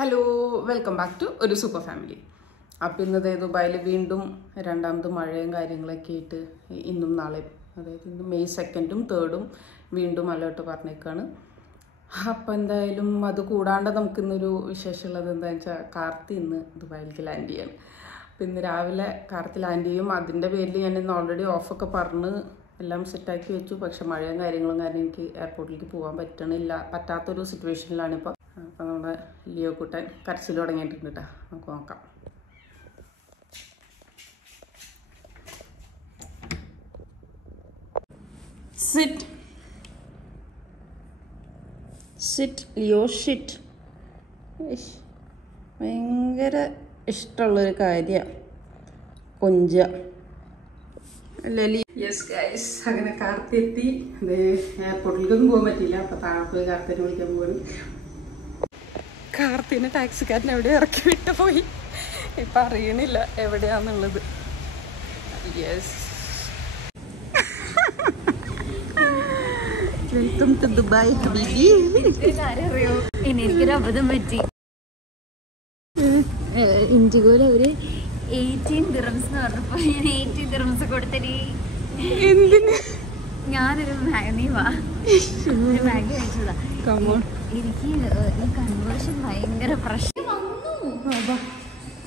Hello, welcome back to ഒരു super family. അപ്പം ഇന്നത്തെ ദുബായിൽ വീണ്ടും രണ്ടാമത് മഴയും കാര്യങ്ങളൊക്കെ ആയിട്ട് ഇന്നും നാളെയും, അതായത് ഇന്ന് മെയ് 2nd 3rd വീണ്ടും അലേർട്ട് പറഞ്ഞേക്കാണ്. അപ്പം എന്തായാലും അത് കൂടാണ്ട് നമുക്കിന്നൊരു വിശേഷമുള്ളത് എന്താണെന്ന് വെച്ചാൽ കാർത്തി ഇന്ന് ദുബായിലേക്ക് ലാൻഡ് ചെയ്യാണ്. അപ്പം ഇന്ന് രാവിലെ കാർത്തി ലാൻഡ് ചെയ്യും. അതിൻ്റെ പേരിൽ ഞാൻ ഇന്ന് ഓൾറെഡി ഓഫൊക്കെ പറഞ്ഞ് എല്ലാം സെറ്റാക്കി വെച്ചു. പക്ഷെ മഴയും കാര്യങ്ങളും കാരണം എനിക്ക് എയർപോർട്ടിലേക്ക് പോകാൻ പറ്റാത്തൊരു സിറ്റുവേഷനിലാണിപ്പോൾ. അപ്പം നമ്മുടെ ലിയോ കുട്ടൻ കരച്ചിൽ തുടങ്ങിയിട്ടുണ്ട് കേട്ടോ. നമുക്ക് നോക്കാം. Sit sit Leo shit. ഭയങ്കര ഇഷ്ടമുള്ളൊരു കാര്യമാണ് കൊഞ്ച. യെസ് ഗൈസ്, അങ്ങനെ കാർത്തി എത്തി. അത് എയർപോർട്ടിലേക്കൊന്നും പോകാൻ പറ്റില്ല. അപ്പം താഴെ പോയി കാർത്തിനെ വിളിക്കാൻ പോവാണ്. കാർത്തിനെ ടാക്സിക്കാരൻ എവിടെ ഇറക്കി വിട്ടു പോയി. ഇപ്പം അറിയണില്ല എവിടെയാന്നുള്ളത്. യെസ്, വെൽക്കം ടു ദുബായ് ഹബീബി. എനിക്കൊരു അബദ്ധം പറ്റി. ഇൻഡിഗോയിൽ അവര് 18 dirhams എന്ന് പറഞ്ഞപ്പോ ഞാൻ 80 dirhams കൊടുത്തടി. എന്തിന്? ഞാനൊരു മാഗി കഴിച്ചതാ. എനിക്ക് ഈ കൺവേർഷൻ ഭയങ്കര പ്രശ്നം വന്നു.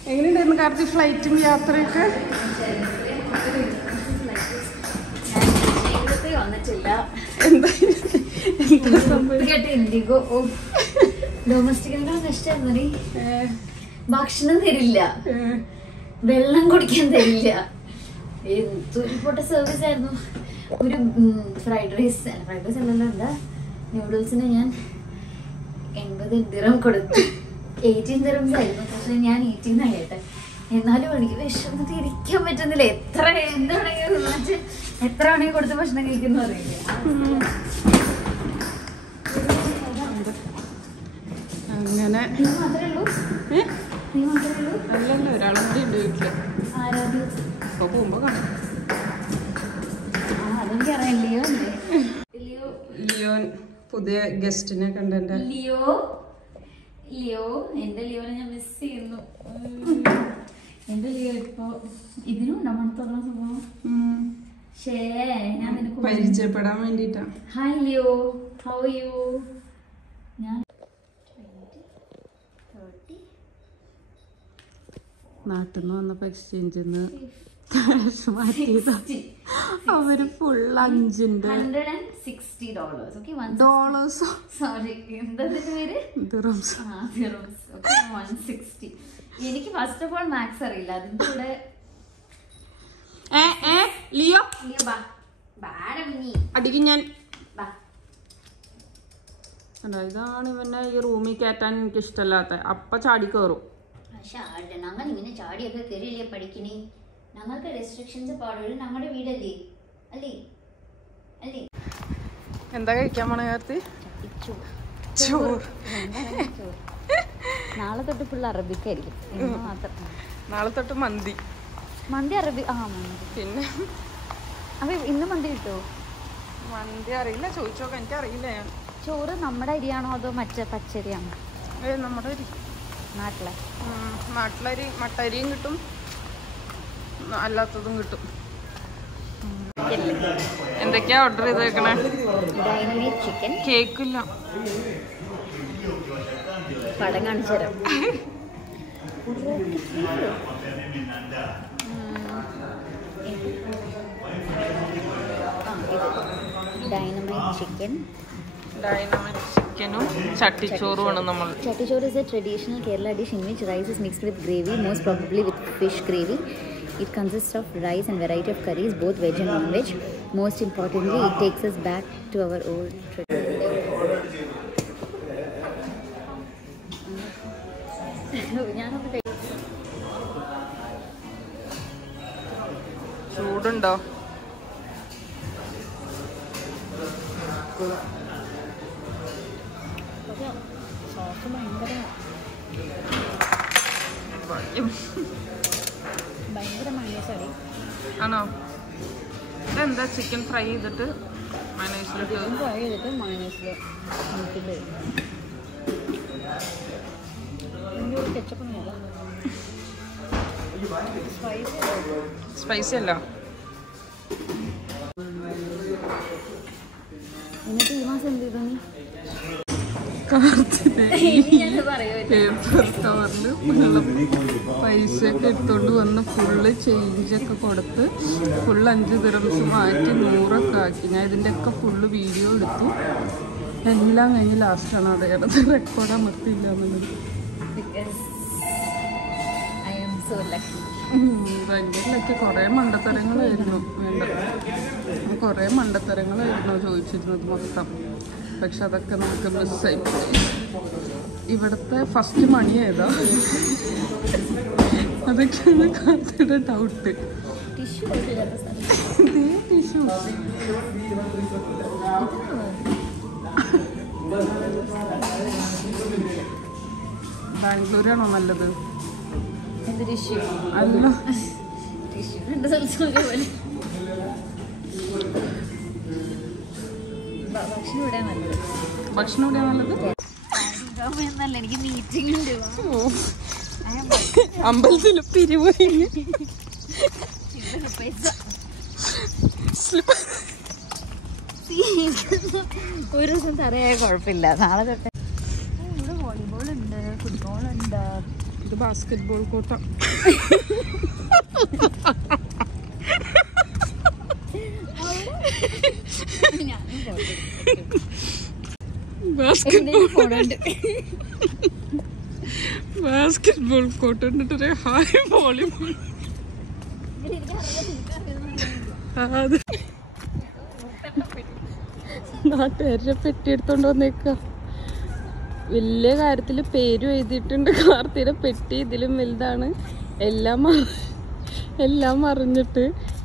എങ്ങനെയുണ്ടായിരുന്നു കാർത്തി ഫ്ലൈറ്റും യാത്രയൊക്കെ? വന്നിട്ടില്ല. എന്താ ഇൻഡിഗോ ഡൊമസ്റ്റിക്കിനെക്കാളും ഇഷ്ടമായിരുന്നു. ഭക്ഷണം തരില്ല, വെള്ളം കുടിക്കാൻ തരില്ല. തൂരിപ്പോട്ട സർവീസ് ആയിരുന്നു. ഒരു ഫ്രൈഡ് റൈസ് അല്ലല്ലോ, എന്താ നൂഡിൽസിന് ഞാൻ 80 dirham കൊടുത്തു. 18 dirhams ആയിരുന്നു. പക്ഷെ ഞാൻ 18 കേട്ടെ. എന്നാലും എനിക്ക് വിഷമത്തിൽ ഇരിക്കാൻ പറ്റുന്നില്ല. എത്ര വേണമെങ്കിൽ കൊടുത്ത് ഭക്ഷണം കഴിക്കുന്നു അറിയില്ല. അങ്ങനെ നീ മാത്രമേ ഉള്ളൂ? അല്ലല്ല, ഒരാളും കൂടി ഉണ്ട് വീട്ടില്. ആരാധി ഇപ്പൊ പോകുമ്പോ കാണാം. അതെനിക്കറിയാം. ലിയോ അല്ലേ? ലിയോൻ പുതിയ ഗസ്റ്റിനെ കണ്ടെന്റെ. ലിയോ എന്റെ ലിയോനെ ഞാൻ മിസ് ചെയ്യുന്നു. എന്റെ ലിയോ ഇപ്പൊ ഇതിനും നമ്മളത്തോളം സംഭവം ഞാൻ പരിചയപ്പെടാൻ വേണ്ടിട്ടാ. Hi Leo, how are you? ഞാൻ നാട്ടിൽ നിന്ന് വന്നപ്പോ എക്സ്ചേഞ്ചിന്ന് മാറ്റിയതാ. അവര് ഫുൾ 5 $160. Okay, ഡോളേഴ്സോ? സോറി, എന്താ പേര്? ദിറംസ്. 160. എനിക്ക് ഫസ്റ്റ് ഓഫ് ഓൾ മാത്സ് അറിയില്ല. അതിന്റെ കൂടെ ലിയോ അടിക്കും ഞാൻ. ഇതാണ് ഇവന്നെ ഈ റൂമിൽ കയറ്റാൻ എനിക്ക് ഇഷ്ടമല്ലാത്ത. അപ്പ ചാടി കയറും. ഞങ്ങൾ ഇങ്ങനെ ചാടിയൊക്കെ കയറിയല്ലേ പഠിക്കണേ. ഞങ്ങൾക്ക് റെസ്ട്രിക്ഷൻസ് പാടുള്ളൂ. ഞങ്ങളുടെ വീടല്ലേ അല്ലേ? എന്താ കഴിക്കാൻ പോണ കാർത്തി? ചോറ്. നാളെ തൊട്ട് ഫുൾ അറബിക്കായിരിക്കും. നാളെ തൊട്ട് മന്തി അറബി. മന്തി. പിന്നെ അപ്പൊ ഇന്ന് മന്തി കിട്ടുമോ? മന്തി അറിയില്ല, ചോദിച്ചോക്കെ. എനിക്ക് അറിയില്ല. ഞാൻ ചോറ് നമ്മുടെ അരിയാണോ അതോ മറ്റേ പച്ചരിയാണോ? നമ്മുടെ അരി. നാട്ടിലരി മട്ടരിയും കിട്ടും, അല്ലാത്തതും കിട്ടും. എന്തൊക്കെയാ ഓർഡർ ചെയ്തേക്കണേ? Dynamic chicken. കേക്കില്ല. പടം കാണിച്ചു തരാം. ഡൈനമിക് ചിക്കനും ചട്ടിച്ചോറുമാണ് നമ്മൾ. Chattichor is a traditional Kerala dish in which rice is mixed with gravy, most probably with fish gravy. It consists of rice and variety of curries, both veg and non-veg. Most importantly, it takes us back to our old tradition. ചൂടുണ്ടോ? ഭയങ്കര mayonnaise ആണോ? ഇതെന്താ? Chicken fry ചെയ്തിട്ട് മയോണൈസിൽ മയോണൈസിൽ spicy അല്ല. എന്നിട്ട് ഈ മാസം എന്ത് ചെയ്തു? പേപ്പർ കവറിൽ ഫുള്ള് പൈസയൊക്കെ എടുത്തോണ്ട് വന്ന് ഫുള്ള് ചേഞ്ചൊക്കെ കൊടുത്ത് ഫുള്ള് 5 ദിർഹംസ് മാറ്റി 100 ആക്കി. ഞാൻ ഇതിൻ്റെയൊക്കെ ഫുള്ള് വീഡിയോ എടുത്തു. എല്ലാം കഴിഞ്ഞ് ലാസ്റ്റാണ് അറിയണത് റെക്കോർഡ് അമർത്തിയില്ല എന്നുള്ളത്. ഭയങ്കരമൊക്കെ കുറേ മണ്ടത്തരങ്ങളായിരുന്നു. വേണ്ട, കുറേ മണ്ടത്തരങ്ങളായിരുന്നു ചോദിച്ചിരുന്നത് മൊത്തം. പക്ഷെ അതൊക്കെ നമുക്ക് മിസ്സായി. ഇവിടുത്തെ ഫസ്റ്റ് മണി ഏതാ? അതൊക്കെയാണ് കാർത്തിയുടെ ഡൗട്ട്. ടിഷ്യൂ ബാംഗ്ലൂരാണോ നല്ലത്? അല്ല, ഭക്ഷണം എവിടെയാ നല്ലത്? എനിക്ക് മീറ്റിംഗ് ഉണ്ട്. അമ്പലത്തില് പിരിവ് ഒരു ദിവസം തറയായ കുഴപ്പമില്ല. നാളെ തൊട്ട് ഇവിടെ വോളിബോൾ ഉണ്ട്, ഫുട്ബോൾ ഉണ്ട്. ഇത് ബാസ്കറ്റ് ബോൾ കോട്ട. ബാസ്കറ്റ് ബോൾ കോട്ട് എന്നിട്ട് ഹായ് വോളിബോൾ. നാട്ടുകാരുടെ പെട്ടി എടുത്തോണ്ട് വന്നേക്ക. വലിയ കാര്യത്തിൽ പേരും എഴുതിയിട്ടുണ്ട്. കാർത്തിയുടെ പെട്ടി ഇതിലും വലുതാണ്. എല്ലാം അറിഞ്ഞിട്ട്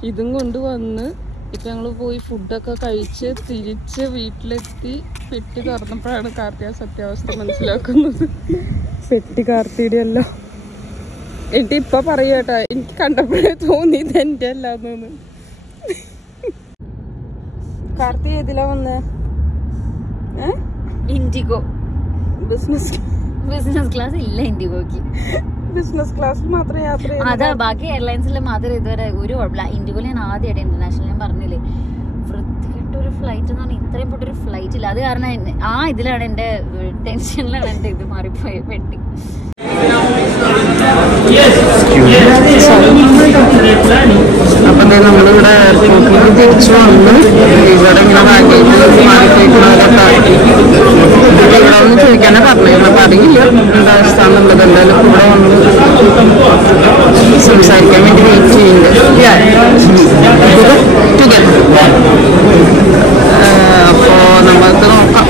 ഇതും കൊണ്ട് വന്ന് ഇപ്പം ഞങ്ങൾ പോയി ഫുഡൊക്കെ കഴിച്ച് തിരിച്ച് വീട്ടിലെത്തി. പെട്ടി തുറന്നപ്പോഴാണ് കാർത്തിക സത്യാവസ്ഥ മനസ്സിലാക്കുന്നത്. പെട്ടി കാർത്തിയുടെ അല്ല. എന്നിട്ട് ഇപ്പം പറയൂട്ടാ, എനിക്ക് കണ്ടപ്പോഴേ തോന്നി ഇത് എൻ്റെ അല്ലാന്ന്. കാർത്തി ഏതിലാ വന്നേ? ഇൻഡിഗോ. ബിസിനസ് ക്ലാസ് ഇല്ല ഇൻഡിഗോക്ക്. ബിസിനസ് ക്ലാസ്സിൽ മാത്രമേ യാത്ര ചെയ്യൂ. അതാ, ബാക്കി എയർലൈൻസിൽ മാത്രം ഇതുവരെ ഒരു കുഴപ്പമില്ല. ഇൻഡിഗോയിൽ ഞാൻ ആദ്യമായിട്ട് ഇന്റർനാഷണൽ ഞാൻ പറഞ്ഞില്ലേ, വൃത്തികെട്ടൊരു ഫ്ലൈറ്റ് എന്ന് പറഞ്ഞാൽ ഇത്രയും പൊട്ടൊരു ഫ്ലൈറ്റ് ഇല്ല. അത് കാരണം ഇതിലാണ് എൻ്റെ ടെൻഷനിലാണ് എൻ്റെ ഇത് മാറിപ്പോയ പെട്ടി. അപ്പം നമ്മളിവിടെ എയർപോർട്ടിൽ തിരിച്ചു വന്ന് ഇവിടെ ഇങ്ങനെ ബാഗേജ് മാറിപ്പോയിക്കുന്നവരൊക്കെ ആക്കി. ഇവിടെ ഒന്ന് ചോദിക്കാനേ പറഞ്ഞിരുന്നു. അപ്പം അറിയില്ല എന്താ അവസ്ഥ എന്നുള്ളത്. എന്തായാലും ഇവിടെ വന്ന് സംസാരിക്കാൻ വേണ്ടി വെയിറ്റ് ചെയ്യുന്നുണ്ട്. അപ്പോൾ നമുക്ക് നോക്കാം.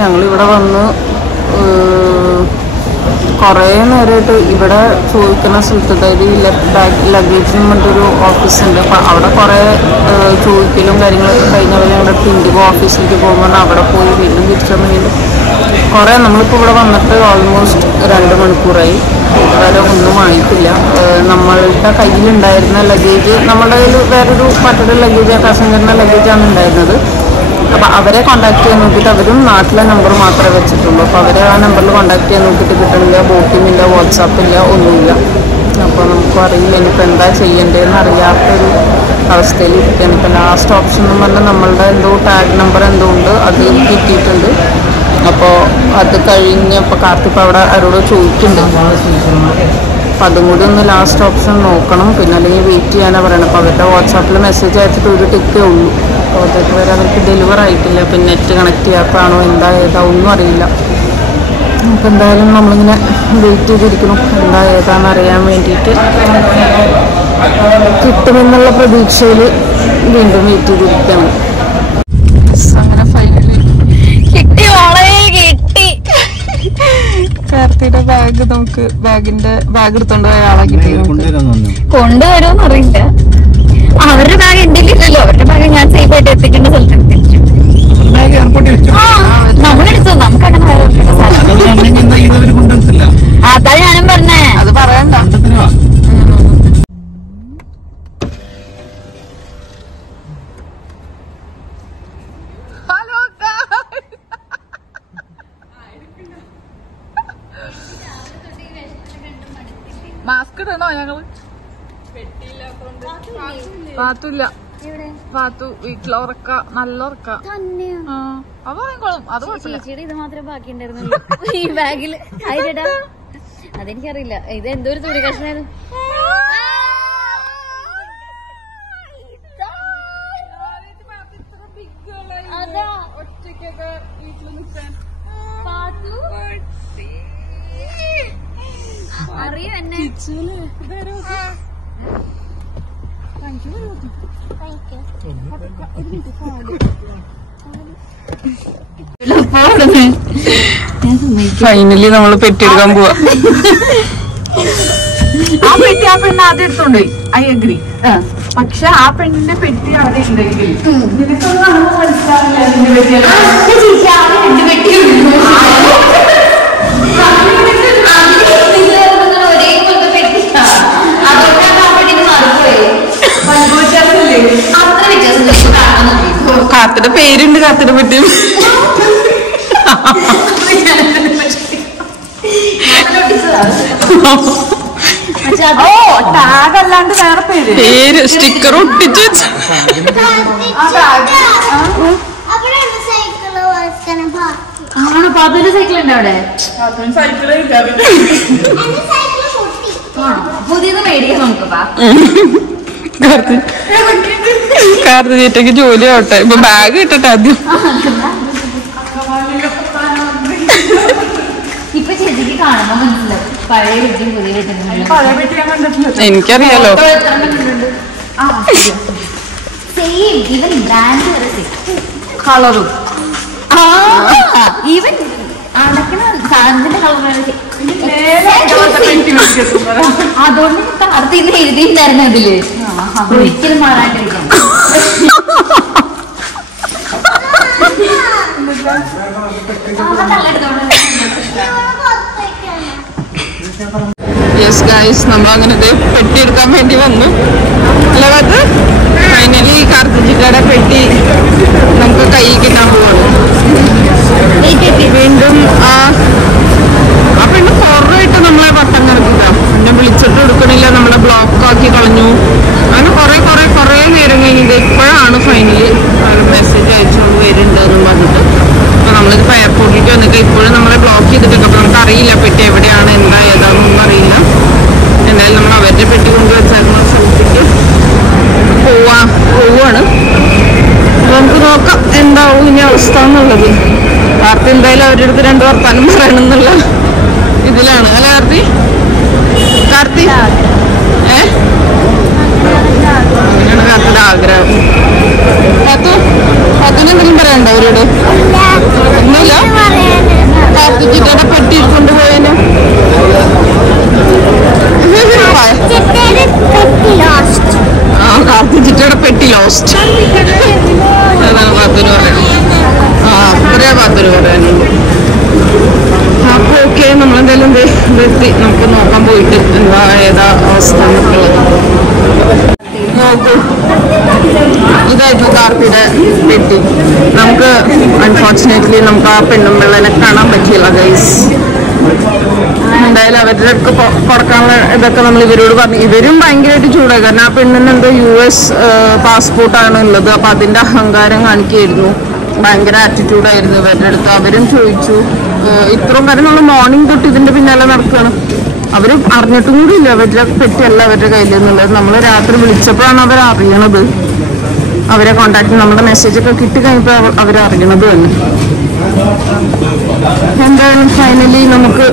ഞങ്ങളിവിടെ വന്ന് കുറേ നേരമായിട്ട് ഇവിടെ ചോദിക്കുന്ന സ്ഥലത്ത്, അതായത് ഈ ലഗേജിന് വേണ്ടിയൊരു ഓഫീസുണ്ട്. അപ്പം അവിടെ കുറേ ചോദിക്കലും കാര്യങ്ങളൊക്കെ കഴിഞ്ഞവർ ഞങ്ങളുടെ ഇൻഡിഗോ ഓഫീസിലേക്ക് പോകുമ്പോൾ അവിടെ പോയി വീണ്ടും തിരിച്ചൊന്ന് വീണ്ടും കുറേ. നമ്മളിപ്പോൾ ഇവിടെ വന്നിട്ട് ഓൾമോസ്റ്റ് 2 മണിക്കൂറായി. ഇതുവരെ ഒന്നും ആയിട്ടില്ല. നമ്മളുടെ കയ്യിലുണ്ടായിരുന്ന ലഗേജ്, നമ്മുടെ കയ്യിൽ വേറൊരു മറ്റൊരു ലഗേജ്, പാസഞ്ചറിൻ്റെ ലഗേജാണ് ഉണ്ടായിരുന്നത്. അപ്പോൾ അവരെ കോൺടാക്ട് ചെയ്യാൻ നോക്കിയിട്ട് അവരും നാട്ടിലെ നമ്പർ മാത്രമേ വെച്ചിട്ടുള്ളൂ. അപ്പോൾ അവരെ ആ നമ്പറിൽ കോൺടാക്ട് ചെയ്യാൻ നോക്കിയിട്ട് കിട്ടണില്ല. ബോട്ടിങ്ങില്ല, വാട്സാപ്പില്ല, ഒന്നുമില്ല. അപ്പോൾ നമുക്കും അറിയില്ല ഇനിയിപ്പോൾ എന്താ ചെയ്യേണ്ടതെന്ന് അറിയാത്തൊരു അവസ്ഥയിൽ ഇരിക്കുകയാണ്. ഇപ്പോൾ ലാസ്റ്റ് ഓപ്ഷൻ എന്ന് പറഞ്ഞാൽ നമ്മളുടെ എന്തോ ടാഗ് നമ്പർ എന്തോ ഉണ്ട്, അത് കിട്ടിയിട്ടുണ്ട്. അപ്പോൾ അത് കഴിഞ്ഞപ്പോൾ കാർത്തിപ്പോൾ അവിടെ ആരോട് ചോദിക്കുന്നുണ്ട്. അപ്പോൾ അതും കൂടി ഒന്ന് ലാസ്റ്റ് ഓപ്ഷൻ നോക്കണം. പിന്നെ അല്ലെങ്കിൽ വെയിറ്റ് ചെയ്യാനാണ് പറയണം. അപ്പോൾ അവരുടെ വാട്സാപ്പിൽ മെസ്സേജ് അയച്ചിട്ട് ഒരു ടിക്കേ ഉള്ളൂ. അപ്പോൾ അതുവരെ അവർക്ക് ഡെലിവർ ആയിട്ടില്ല. പിന്നെ നെറ്റ് കണക്ട് ചെയ്യാത്തതാണോ എന്താ ഏതാ ഒന്നും അറിയില്ല. അപ്പോൾ എന്തായാലും നമ്മളിങ്ങനെ വെയിറ്റ് ചെയ്തിരിക്കണം. എന്താ ഏതാണെന്ന് അറിയാൻ വേണ്ടിയിട്ട്. കിട്ടുമെന്നുള്ള പ്രതീക്ഷയിൽ വീണ്ടും വെയിറ്റ് ചെയ്തിരിക്കുകയാണ്. അങ്ങനെ ഫൈനലി കിട്ടി. കാർത്തിയുടെ ബാഗ് നമുക്ക് ബാഗ് എടുത്തോണ്ട് പോയ ആളെ കിട്ടി. കൊണ്ടുവരുമെന്ന് അറിയില്ല. അവരുടെ ബാഗ് എൻ്റെ ഇല്ലല്ലോ. അവരുടെ ബാഗ് ഞാൻ സേഫ് ആയിട്ട് എത്തിക്കേണ്ട സ്ഥലത്ത് എത്തിച്ചു. നമ്മളെടുത്തു. നമുക്ക് അങ്ങനെ അതാ ഞാനും പറഞ്ഞേ. അത് പറയണ്ട. ഹലോ മാസ്ക് ഇടണോ ഞങ്ങള്? പാത്തില്ല. പാത്തു വീട്ടിലെ ഉറക്ക, നല്ല ഉറക്ക. അത് പറയുമ്പോഴും അത് ചേച്ചിയുടെ ഇത് മാത്രമേ ബാക്കി ഉണ്ടായിരുന്നുള്ളൂ ഈ ബാഗില്. അതെനിക്കറിയില്ല, ഇത് എന്തോ ഒരു തുണി കഷ്ണായിരുന്നു. അറിയോ എന്നെ? ഫൈനലി നമ്മള് പെട്ടിയെടുക്കാൻ പോവാ. ആ പെട്ടി ആ പെണ്ണ് ആദ്യം എടുത്തോണ്ടോയി, ഐ അഗ്രി. പക്ഷെ ആ പെണ്ണിന്റെ പെട്ടി അവിടെ ഉണ്ടെങ്കിൽ നിനക്കൊന്നും മനസ്സിലാവില്ല. കാർത്തിയുടെ പേരുണ്ട്, കാർത്തിയുടെ പെട്ടി. ഓ ടാഗ് അല്ലാണ്ട് വേറെ പേര് സ്റ്റിക്കർ ഒട്ടിച്ച്. ആണോ? പാത്തുവിന്റെ സൈക്കിൾ ഉണ്ട് അവിടെ? പുതിയത് മേടിക്കാം നമുക്കിപ്പാ. കാർത്തി ചേട്ടക്ക് ജോലി ആവട്ടെ, ഇപ്പൊ ബാഗ് കിട്ടട്ടെ ആദ്യം. ഇപ്പൊ ചേച്ചിക്ക് കാണുമ്പോ മനസ്സിലാവും പഴയ വീട്ടിൽ പുതിയ വീട്ടിൽ. എനിക്കറിയാലോ. സെയിം, ഈവൻ ബ്രാൻഡ് വരെ സെയിം, കളറും ഈവൻ അടക്കണ സാധനത്തിന്റെ കളർ. അതുകൊണ്ട് കാർത്തി ഇന്ന് എഴുതിയിട്ടുണ്ടായിരുന്നു അതില്, ഒരിക്കലും മാറാണ്ടിരിക്കാം. യെസ് ഗൈസ്, നമ്മളങ്ങനെ പെട്ടി എടുക്കാൻ വേണ്ടി വന്നു. അല്ല അത് ഫൈനലി കാർത്തിജിക്കയുടെ പെട്ടി നമുക്ക് കയ്യിൽ കിട്ടാൻ പോവാണ്. വീണ്ടും ആ പെണ്ണ് കുറേയിട്ട് നമ്മളെ വട്ടം കറക്കുക. പിന്നെ വിളിച്ചിട്ട് എടുക്കണില്ല, നമ്മളെ ബ്ലോക്ക് ആക്കി കളഞ്ഞു. അങ്ങനെ കുറേ നേരം കഴിഞ്ഞത് ഇപ്പോഴാണ് ഫൈനലി മെസ്സേജ് അയച്ചുകൊണ്ട് വരുന്നുണ്ടെന്നും പറഞ്ഞിട്ട്. അപ്പൊ നമ്മളിത് എയർപോർട്ടിലേക്ക് വന്നിട്ട് ഇപ്പോഴും നമ്മളെ ബ്ലോക്ക് ചെയ്തിട്ടൊക്കെ. അപ്പൊ നമുക്ക് അറിയില്ല പെട്ടി എവിടെയാണ്, എന്താ ഏതാണെന്നൊന്നും അറിയില്ല. എന്തായാലും നമ്മൾ അവരുടെ പെട്ടി കൊണ്ടുവച്ചായിരുന്ന സ്ഥലത്തേക്ക് പോവാണ്. അപ്പൊ നമുക്ക് നോക്കാം എന്താവും ഇനി അവസ്ഥ എന്നുള്ളത്. കാർത്തി എന്തായാലും അവരുടെ അടുത്ത് 2 വർത്താനം പറയണം എന്നുള്ള ഇതിലാണ്. അല്ലെ കാർത്തി? അങ്ങനെയാണ് കാർത്തിയുടെ ആഗ്രഹം. കാത്തുന് എന്തെങ്കിലും പറയണ്ടോ അവരോട്? ഒന്നുമില്ല. കാർത്തി ചിറ്റയുടെ പെട്ടി കൊണ്ടുപോയതിന് കാർത്തി ചിറ്റയുടെ പെട്ടി ലോസ്റ്റ്. അതാണ് കാത്തുന് പറയുന്നത്. അത്രയാ കാത്തുന് പറയാനുള്ളൂ. അപ്പൊ ഓക്കെ, നമ്മളെന്തായാലും ഇതെത്തി. നമുക്ക് നോക്കാൻ പോയിട്ട് എന്താ ഏതാ അവസ്ഥ എന്നൊക്കെയുള്ളത്. നോക്കൂ, ഇതായിരുന്നു കാർത്തിയുടെ പെട്ടി. നമുക്ക് അൺഫോർച്ചുനേറ്റ്ലി നമുക്ക് ആ പെണ്ണും പിള്ളേനെ കാണാൻ പറ്റിയില്ല ഗൈസ്. എന്തായാലും അവരുടെ ഒക്കെ കൊടുക്കാനുള്ള ഇതൊക്കെ നമ്മൾ ഇവരോട് പറഞ്ഞു. ഇവരും ഭയങ്കരമായിട്ട് ചൂടായി, കാരണം ആ പെണ്ണിന് എന്തോ US പാസ്പോർട്ടാണ് ഉള്ളത്. അപ്പൊ അതിന്റെ അഹങ്കാരം കാണിക്കുകയായിരുന്നു. ഭയങ്കര ആറ്റിറ്റ്യൂഡായിരുന്നു ഇവരുടെ അടുത്ത്. അവരും ചോദിച്ചു ഇത്രയും കാര്യം നമ്മൾ മോർണിംഗ് തൊട്ട് ഇതിന്റെ പിന്നാലെ നടക്കുകയാണ്. അവര് അറിഞ്ഞിട്ടും കൂടി ഇല്ല അവരുടെ പെട്ടിയല്ല അവരുടെ കയ്യിൽ എന്നുള്ളത്. നമ്മൾ രാത്രി വിളിച്ചപ്പോഴാണ് അവരറിയണത്. അവരെ കോണ്ടാക്ട് നമ്മുടെ മെസ്സേജൊക്കെ കിട്ടിക്കഴിഞ്ഞപ്പോൾ അവരറിയണത് തന്നെ. എന്തായാലും ഫൈനലി നമുക്ക്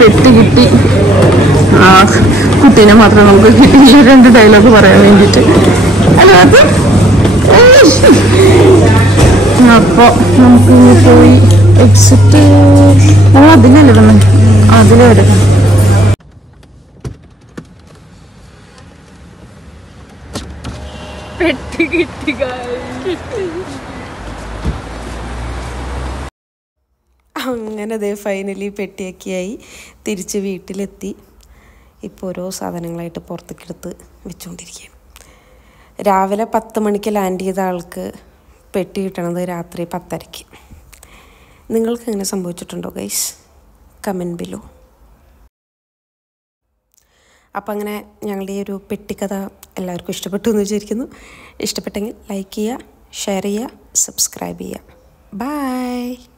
പെട്ടി കിട്ടി. ആ കുട്ടീനെ മാത്രം നമുക്ക് കിട്ടിയില്ല 2 ഡയലോഗ് പറയാൻ വേണ്ടിയിട്ട്. അല്ല അത് അപ്പൊ നമുക്ക് പോയി എക്സിറ്റ്. നമ്മൾ അതിലല്ലേ തന്നെ അതിലെ വരും. പെട്ടി കിട്ടി. അങ്ങനെ അതേ ഫൈനലി പെട്ടിയൊക്കെയായി തിരിച്ച് വീട്ടിലെത്തി. ഇപ്പോൾ ഓരോ സാധനങ്ങളായിട്ട് പുറത്തേക്കെടുത്ത് വെച്ചുകൊണ്ടിരിക്കുകയാണ്. രാവിലെ 10 മണിക്ക് ലാൻഡ് ചെയ്ത ആൾക്ക് പെട്ടി കിട്ടണത് രാത്രി 10:30. നിങ്ങൾക്ക് എങ്ങനെ സംഭവിച്ചിട്ടുണ്ടോ ഗൈസ്? Comment below. അപ്പോൾ അങ്ങനെ ഞങ്ങളുടെ ഈ ഒരു പെട്ടിക്കഥ എല്ലാവർക്കും ഇഷ്ടപ്പെട്ടു എന്ന് വിചാരിക്കുന്നു. ഇഷ്ടപ്പെട്ടെങ്കിൽ ലൈക്ക് ചെയ്യുക, ഷെയർ ചെയ്യുക, സബ്സ്ക്രൈബ് ചെയ്യുക. ബൈ.